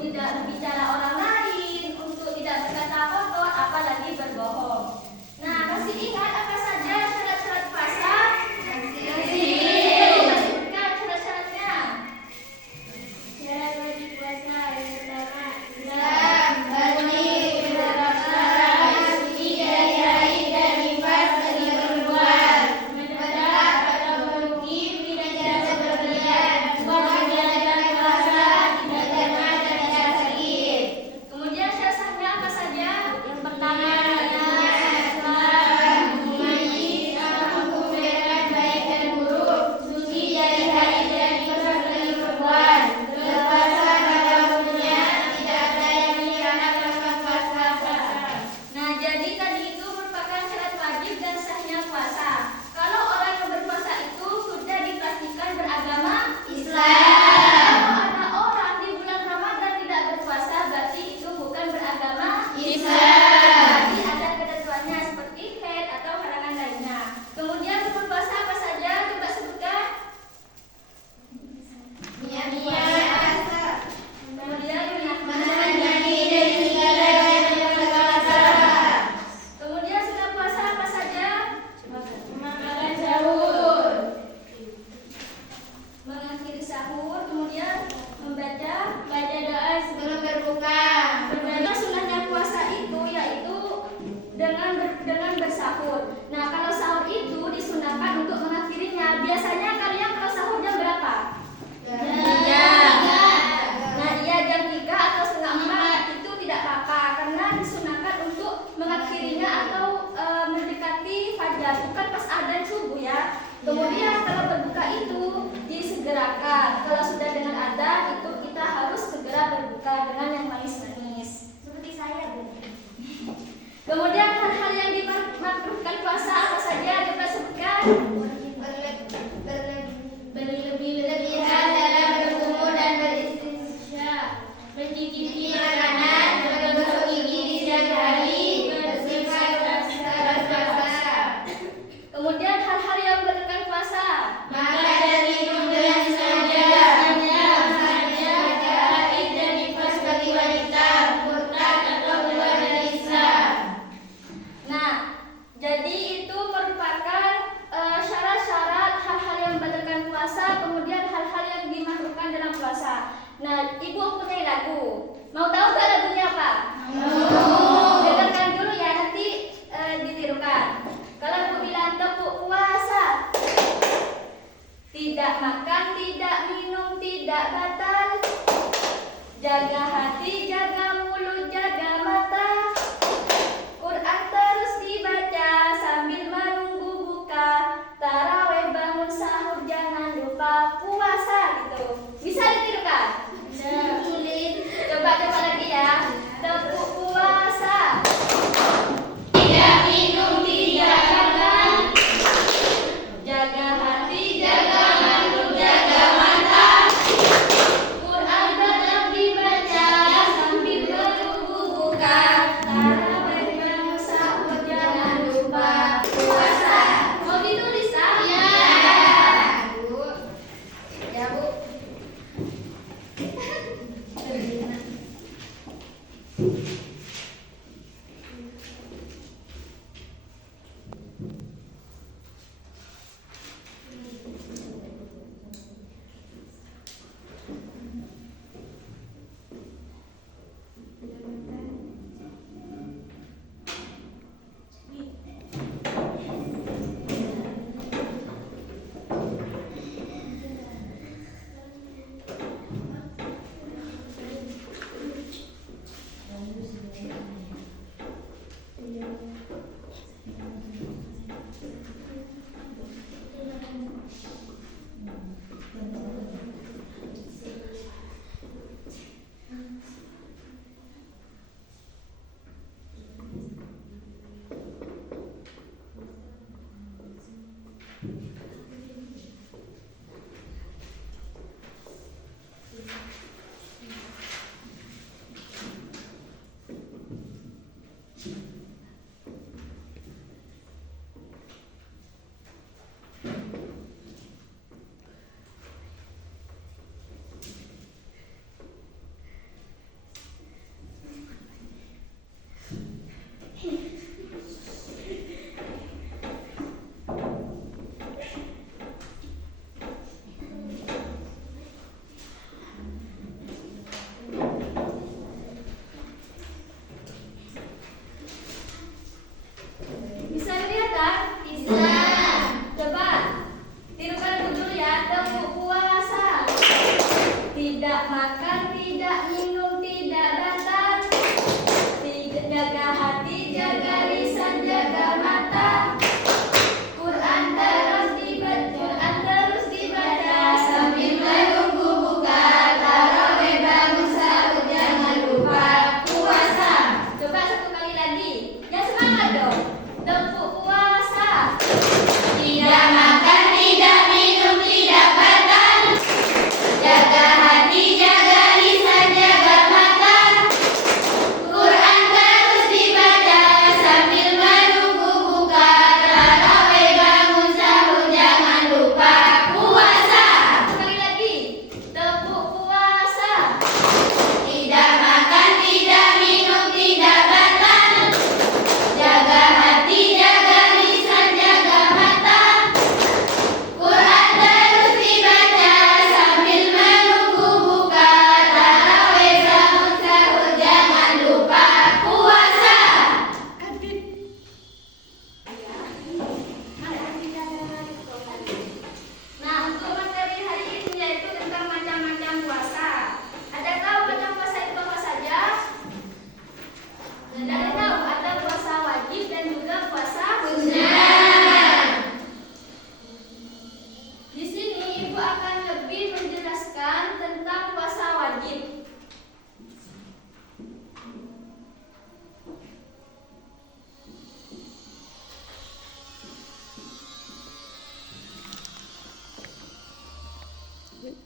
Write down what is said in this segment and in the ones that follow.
tidak berbicara orang lain, untuk tidak berkata kotor, apalagi berbohong. Nah, masih ingat apa saja syarat-syarat puasa? Sebutkan syarat-syaratnya. Syarat wajib puasa yang pertama Islam, berni, berpuasa, suci dari haid dan nifas bagi perempuan, menetap atau bermukim di negara sepertian, menjalankan puasa tidak jamaah dan tidak sakit. Kemudian syarat sahnya apa saja? yang pertama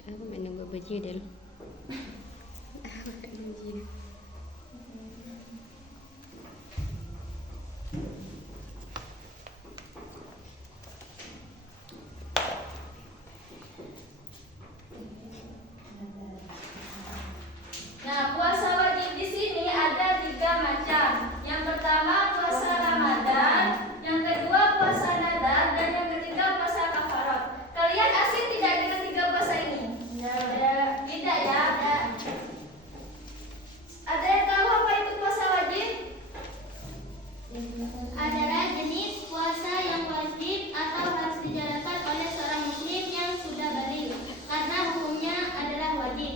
Aku main nunggu baju dulu. Nah, puasa wajib di sini ada 3 macam. Yang pertama puasa Ramadan, yang kedua puasa Nadar, dan yang ketiga puasa kafarat. Kalian asing tidak dengan 3 puasa ini? Tidak ya? Ada yang tahu apa itu puasa wajib? Adalah jenis puasa yang wajib atau harus dijalankan oleh seorang muslim yang sudah balik karena hukumnya adalah wajib.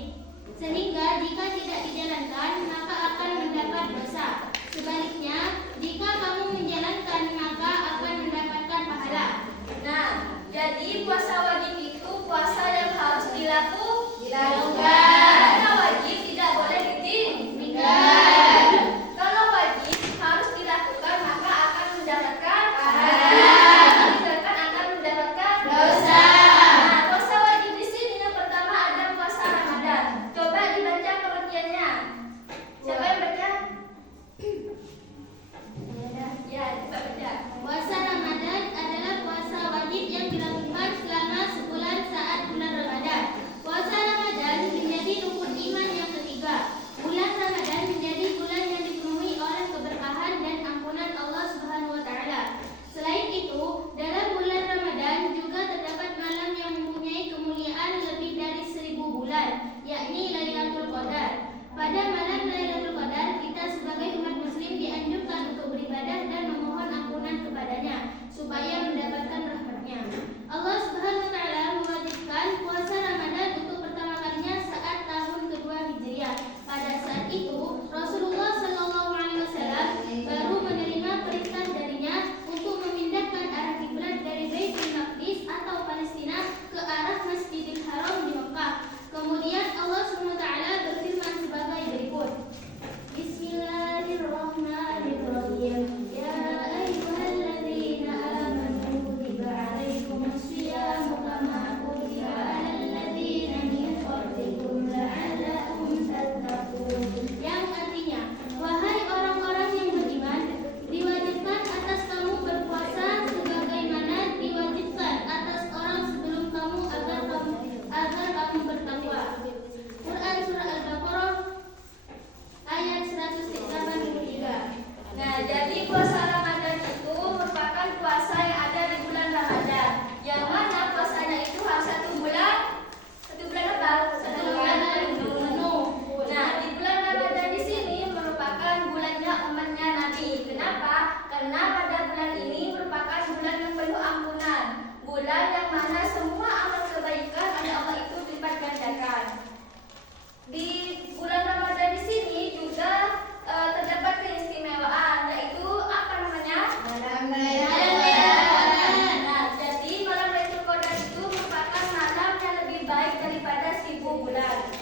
Sehingga jika tidak dijalankan maka akan mendapat dosa. Sebaliknya, jika kamu menjalankan maka akan mendapatkan pahala. Nah, jadi puasa wajib itu puasa yang harus Dilakukan. Karena wajib tidak boleh ditinggalkan. Kalau wajib harus dilakukan maka akan mendapatkan pahala. Kalau ditinggalkan akan mendapatkan Dosa. Nah, puasa wajib di sini yang pertama ada puasa Ramadan. Coba dibaca pengertiannya. Siapa yang baca? Ya, coba baca. Puasa Ramadan adalah puasa wajib yang dilakukan selama sebulan saat bulan Ramadan. Puasa Ramadan menjadi rukun iman yang ketiga. Bulan Ramadan menjadi bulan yang dipenuhi oleh keberkahan dan ampunan Allah Subhanahu wa taala. Selain itu, dalam bulan Ramadan juga terdapat malam yang mempunyai kemuliaan lebih dari 1000 bulan, yakni Lailatul Qadar. Pada malam Lailatul Qadar, kita sebagai umat muslim dianjurkan untuk beribadah dan memohon ampunan kepadanya supaya mendapatkan rahmatnya. Allah Subhanahu wa taala mewajibkan puasa Ramadan untuk pertama kalinya saat tahun kedua Hijriah. Pada saat itu, Rasulullah Shallallahu alaihi wasallam baru menerima perintah darinya untuk memindahkan arah kiblat dari Baitul Maqdis atau Palestina ke arah Masjidil Haram di Mekah. Kemudian Allah Subhanahu wa taala berfirman sebagai berikut. Bismillahirrahmanirrahim. Ya ayyuhalladzina amanu kutiba alaikumus syiyamu kama kutiba alal ladzina min qablikum la'allakum tattaqun. Yang artinya, wahai orang-orang yang beriman, diwajibkan atas kamu berpuasa sebagaimana diwajibkan atas orang sebelum kamu agar kamu bertakwa. Quran surah Al-Baqarah ayat 183. Nah, jadi puasa Ramadan itu merupakan puasa yang ada di bulan Ramadan. Yang mana puasanya itu harus 1 bulan. 1 bulan apa? 1 bulan penuh. Nah, di bulan Ramadan di sini merupakan bulannya umatnya Nabi. Kenapa? Karena pada bulan ini merupakan bulan yang penuh ampunan. Bulan yang mana semua amal kebaikan oleh Allah itu dilipat gandakan. Di bulan Ramadan di sini juga terdapat keistimewaan, yaitu apa namanya? Malam Nah, jadi malam Lailatul Qadar itu merupakan malam yang lebih baik daripada 1000 bulan.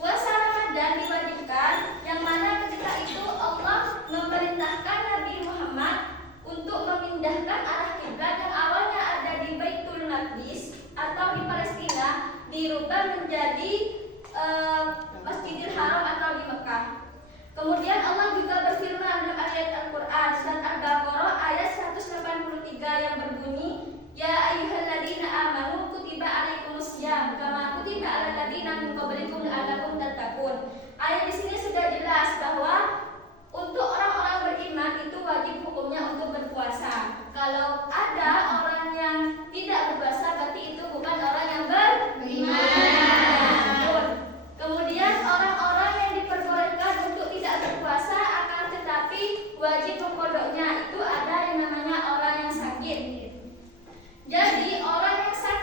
Puasa Ramadan diwajibkan, yang mana ketika itu Allah memerintahkan Nabi Muhammad untuk memindahkan arah kiblat yang awalnya ada di Baitul Maqdis atau di Palestina, dirubah menjadi Masjidil Haram atau di Mekah. Kemudian Allah juga berfirman dalam ayat Al-Quran surat Al-Baqarah ayat 183 yang berbunyi, Ya ayyuhalladzina amanu kutiba alaikumus syiyam kama kutiba alal ladzina min qablikum la'allakum tattaqun. Ayat di sini sudah jelas bahwa untuk orang-orang beriman itu wajib hukumnya untuk berpuasa. Kalau ada orang yang tidak berpuasa berarti itu bukan orang yang beriman. Kemudian orang-orang yang diperbolehkan untuk tidak berpuasa akan tetapi wajib mengkodoknya itu ada yang namanya orang yang sakit. Jadi orang yang sakit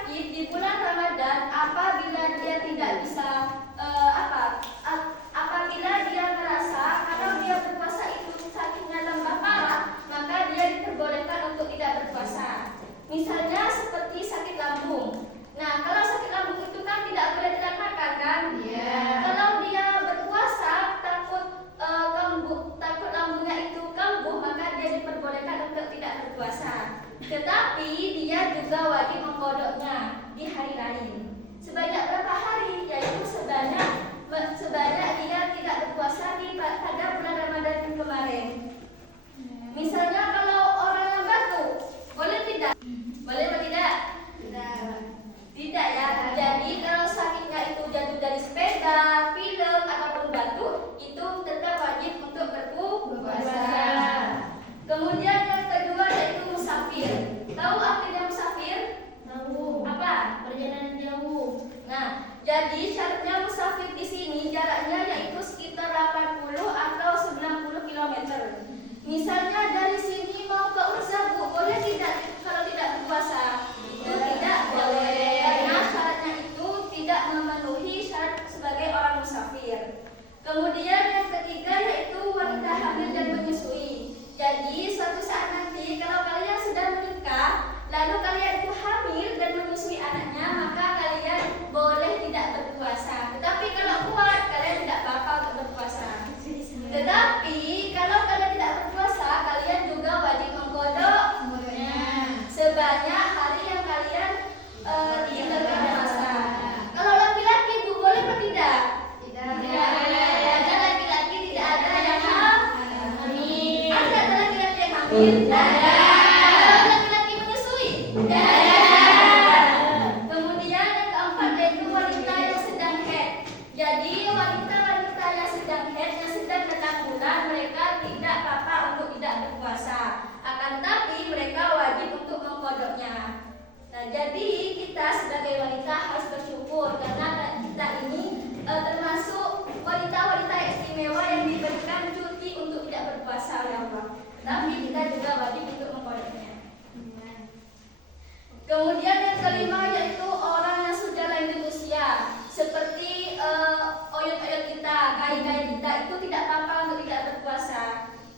Jadi syaratnya musafir di sini jaraknya yaitu sekitar 80 atau 90 km. Misalnya dari sini mau ke Ursa, Bu, boleh tidak kalau tidak berpuasa? Itu tidak boleh karena syaratnya itu tidak memenuhi syarat sebagai orang musafir. Kemudian yang ketiga yaitu wanita hamil dan menyusui. Jadi suatu saat nanti kalau kalian sudah menikah, lalu kalian itu hamil dan menyusui anaknya, maka kalian boleh tidak berpuasa. Tetapi kalau kuat, kalian tidak apa-apa untuk berpuasa. Tetapi kalau kalian tidak berpuasa, kalian juga wajib mengkodok sebanyak hari yang kalian tinggal berpuasa. Kalau laki-laki, Bu, boleh atau tidak? Ada laki-laki tidak ada yang hamil. Ada laki-laki yang hamil? Ada. Kalau laki-laki menyusui? Ada. Kemudian yang keempat yaitu wanita yang sedang haid. Jadi wanita-wanita yang sedang haid, yang sedang datang bulan, mereka tidak apa-apa untuk tidak berpuasa. Akan tapi mereka wajib untuk mengkodoknya. Nah, jadi kita sebagai wanita harus bersyukur karena kita ini termasuk wanita-wanita yang istimewa yang diberikan cuti untuk tidak berpuasa oleh Allah. Tapi kita juga wajib untuk mengkodoknya. Kemudian yang kelima yaitu orang yang sudah lanjut usia, seperti oyot-oyot kita, kai-kai kita itu tidak apa-apa untuk tidak berpuasa.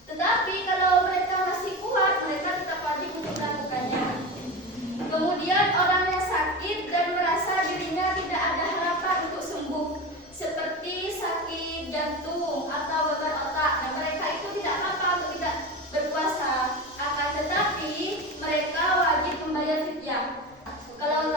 Tetapi kalau mereka masih kuat, mereka tetap wajib untuk melakukannya. Kemudian orang yang sakit dan merasa dirinya tidak ada harapan untuk sembuh, seperti sakit jantung atau beban otak. Nah, mereka itu tidak apa-apa untuk tidak berpuasa. Akan tetapi mereka wajib membayar fidyah. Kalau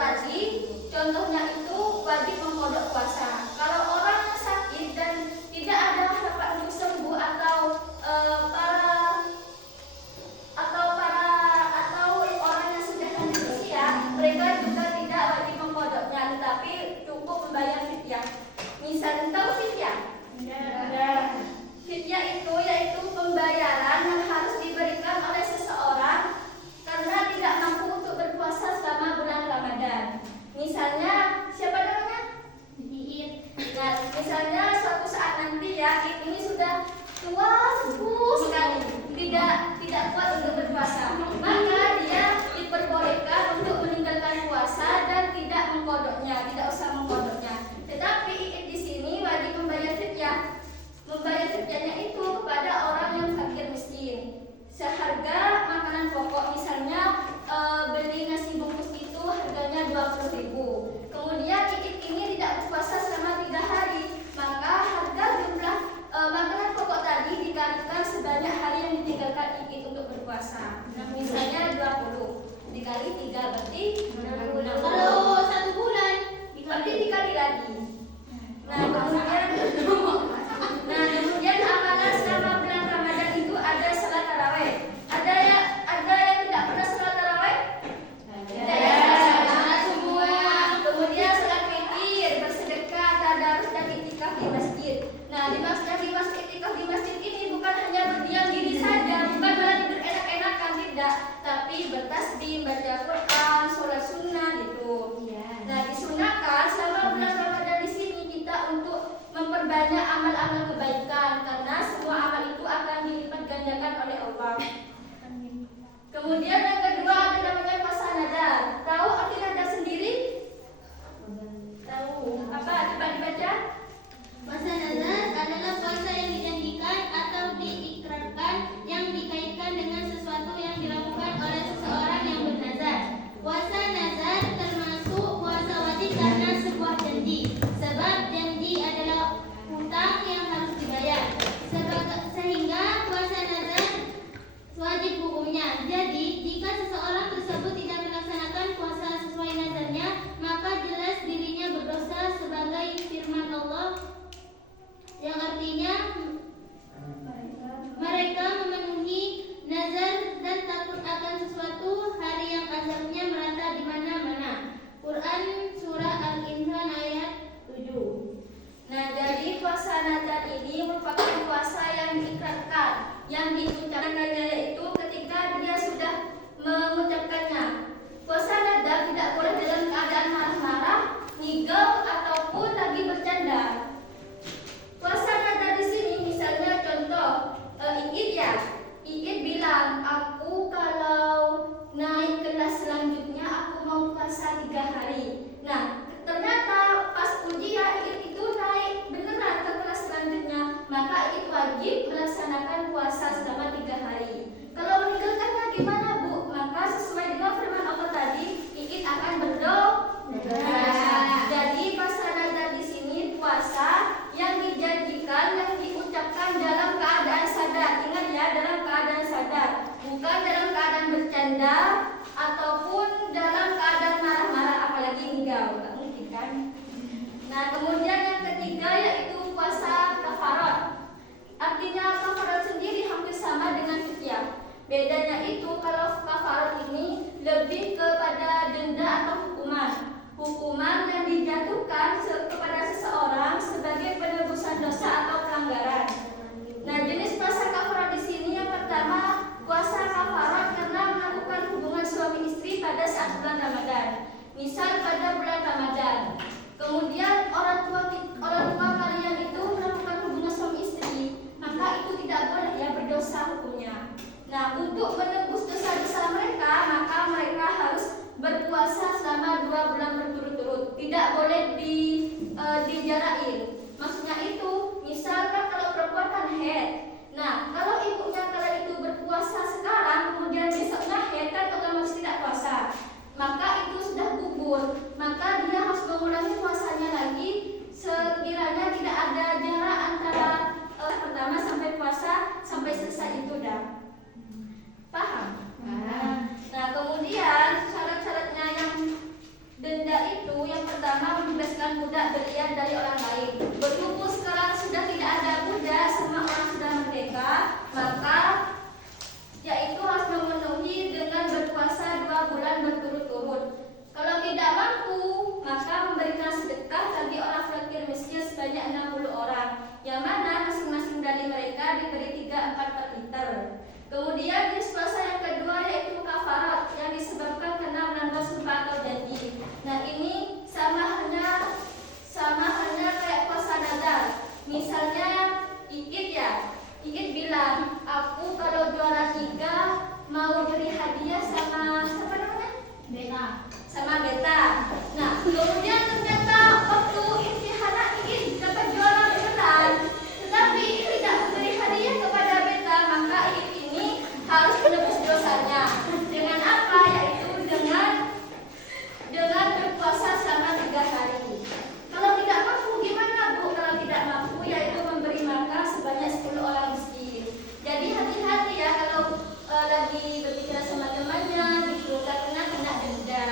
maka dia harus mengulangi puasanya lagi sekiranya tidak ada jarak antara pertama sampai puasa sampai selesai itu dah. Paham? Nah, kemudian syarat-syaratnya yang denda itu yang pertama membebaskan budak berlian dari orang lain. Berhubung sekarang sudah tidak ada budak, semua orang sudah merdeka, maka yaitu harus memenuhi dengan berpuasa 2 bulan berturut-turut. Kalau tidak mampu, maka memberikan sedekah bagi orang fakir miskin sebanyak 60 orang, yang mana masing-masing dari mereka diberi 3/4 per liter. Kemudian jenis puasa yang kedua yaitu kafarat yang disebabkan karena melanggar sumpah atau janji. Nah, ini sama hanya kayak puasa nadar. Misalnya Ikit bilang, aku kalau juara 3 mau beri hadiah sama siapa namanya? Sama Beta. Nah, kemudian ternyata waktu imtihana Ikit dapat juara beneran, tetapi tidak memberi hadiah kepada Beta, maka Ikit ini harus menebus dosanya. Dengan apa? Yaitu dengan berpuasa selama 3 hari. Kalau tidak mampu gimana, Bu? Kalau tidak mampu yaitu memberi makan sebanyak 10 orang miskin. Jadi hati-hati ya kalau lagi berbicara sama temannya gitu, karena kena denda.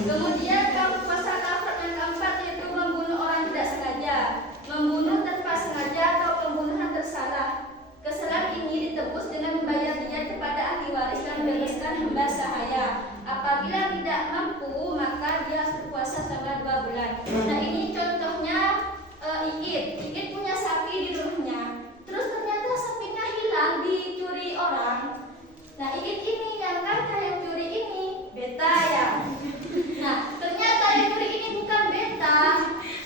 Kemudian puasa kafarat yang keempat yaitu membunuh orang tidak sengaja, membunuh tanpa sengaja atau pembunuhan tersalah. Kesalahan ini ditebus dengan membayar diat kepada ahli waris dan membebaskan hamba sahaya. Apabila tidak mampu, maka dia harus berpuasa selama 2 bulan. Nah, ini contohnya Ikit punya sapi di rumahnya. Terus ternyata sapinya hilang, dicuri orang. Nah, Ikit ini yang kata yang curi ini Beta ya. Nah, ternyata yang curi ini bukan Beta,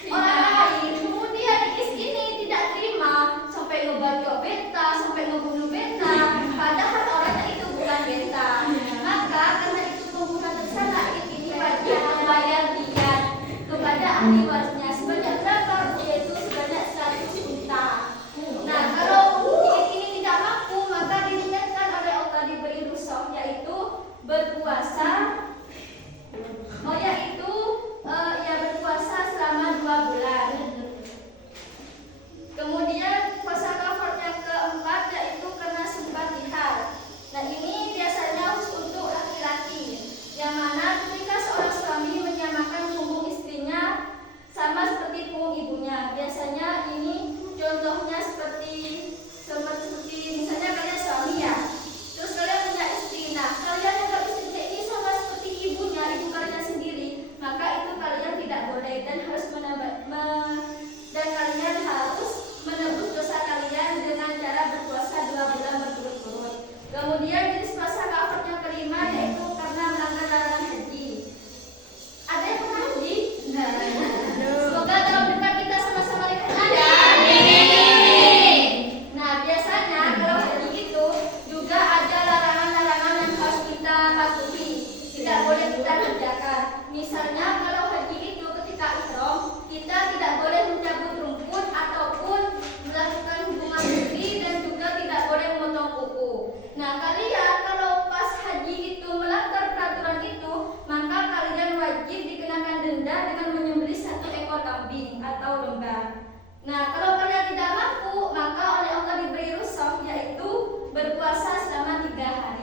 orang lain. Kemudian Ikit ini tidak terima, sampai ngebacok Beta, sampai ngebunuh Beta, padahal orangnya itu bukan Beta. Maka karena itu pembunuhan tersalah, Ikit ini wajib membayar diat kepada ahli warisnya sebanyak berapa? Yaitu sebanyak 100 unta. Nah, kalau Ikit ini tidak mampu, maka diingatkan oleh Allah diberi rukhsah, yaitu berpuasa berpuasa selama 2 bulan. Kemudian puasa kafarat yang keempat yaitu karena sumpah jihad. Nah, ini biasanya khusus untuk laki-laki, yang mana ketika seorang suami menyamakan punggung istrinya sama seperti punggung ibunya. Biasanya ini contohnya seperti misalnya kalian suami ya, terus kalian punya istri. Nah, kalian anggap istrinya ini sama seperti ibu kalian sendiri, maka itu kalian tidak boleh dan kalian harus menebus dosa kalian dengan cara berpuasa 2 bulan berturut-turut. Kemudian jenis puasa kafarat yang kelima yaitu karena melanggar larangan haji. Ada yang pernah haji? Semoga dalam dekat kita sama-sama ikut haji. Nah, biasanya kalau haji itu juga ada larangan-larangan yang harus kita patuhi, tidak boleh kita kerjakan. Misalnya kalau haji itu ketika ihram, kita tidak boleh mencabut rumput ataupun melakukan hubungan istri dan juga tidak boleh memotong kuku. Nah, kalian kalau pas haji itu melanggar peraturan itu, maka kalian wajib dikenakan denda dengan menyembelih 1 ekor kambing atau domba. Nah, kalau kalian tidak mampu, maka oleh Allah diberi rukhsah, yaitu berpuasa selama 3 hari.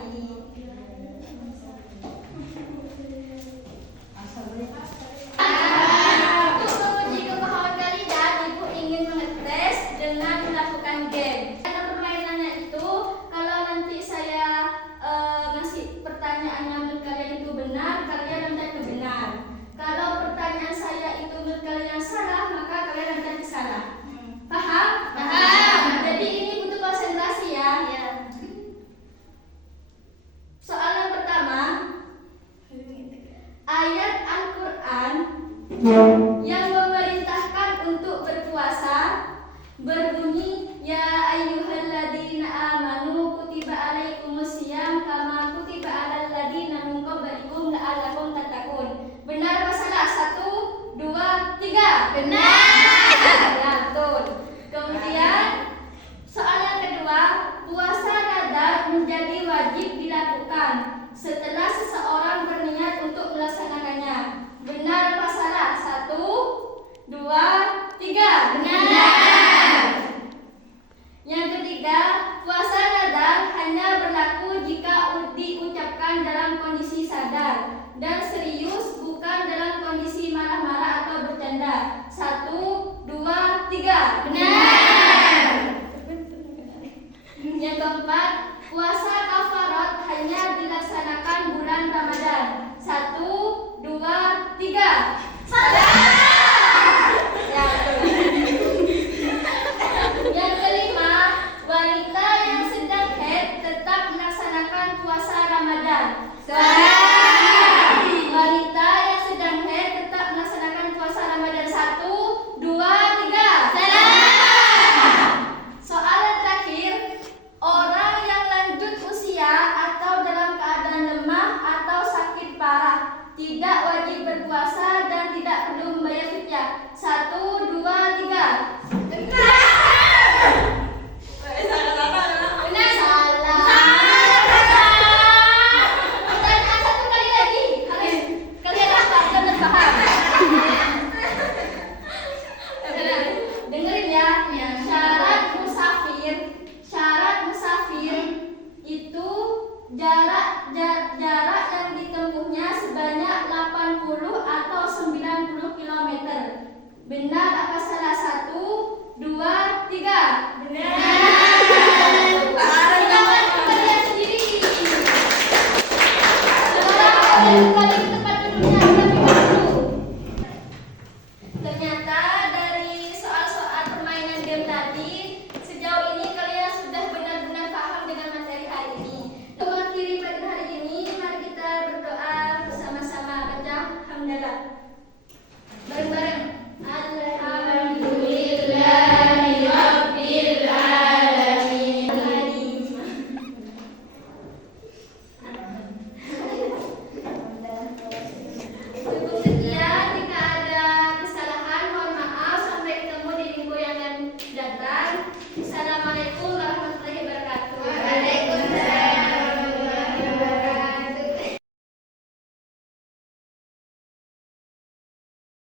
Untuk menguji kepahaman kalian, Ibu ingin mengetes dengan melakukan game. Karena permainannya itu, kalau nanti saya ngasih pertanyaannya menurut kalian itu benar, kalian nanti benar. Kalau pertanyaan saya itu menurut kalian salah, maka kalian nanti salah. Paham? Paham. Jadi ini butuh konsentrasi ya. Soal yang pertama, ayat Al-Quran yang memerintahkan untuk berpuasa berbunyi, ya ayyuhalladzina amanu kutiba alaikumusiyam kama kutiba alal ladzina min qablikum la'allakum tattaqun. Benar apa salah? 1, 2, 3. Benar. Ya, betul. Kemudian soal yang kedua, puasa nadar menjadi wajib dilakukan setelah seseorang berniat untuk melaksanakannya. Benar